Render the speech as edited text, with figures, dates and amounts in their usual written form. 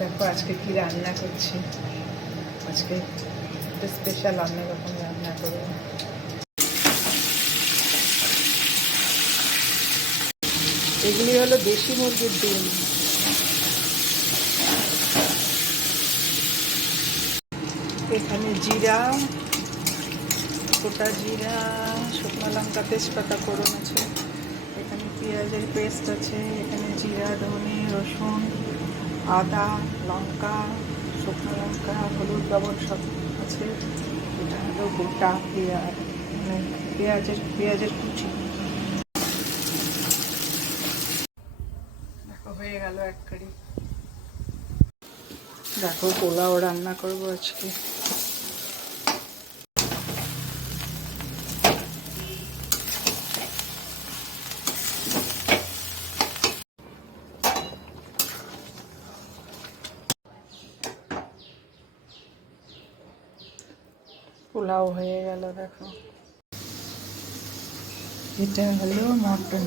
দেখো আজকে কি রান্না করছি। আজকে একটা স্পেশাল অন্যরকম রান্না করবো। এগুলি হলো দেশি মুরগির ডিম। এখানে জিরা, গোটা জিরা, শুকনো লঙ্কা, তেজপাতা ফোড়ন আছে। এখানে পেঁয়াজের পেস্ট আছে। এখানে জিরা, ধনে, রসুন, আদা, লঙ্কা, শুকনো লঙ্কা, হলুদ, লবণ সব আছে। এটা হলো গোটা পেঁয়াজ, মানে পেঁয়াজের কুচি। দেখো হয়ে গেল এক কারি। দেখো পোলাও রান্না করবো আজকে। পোলাও হয়ে গেল। দেখো এটা হলো মটন।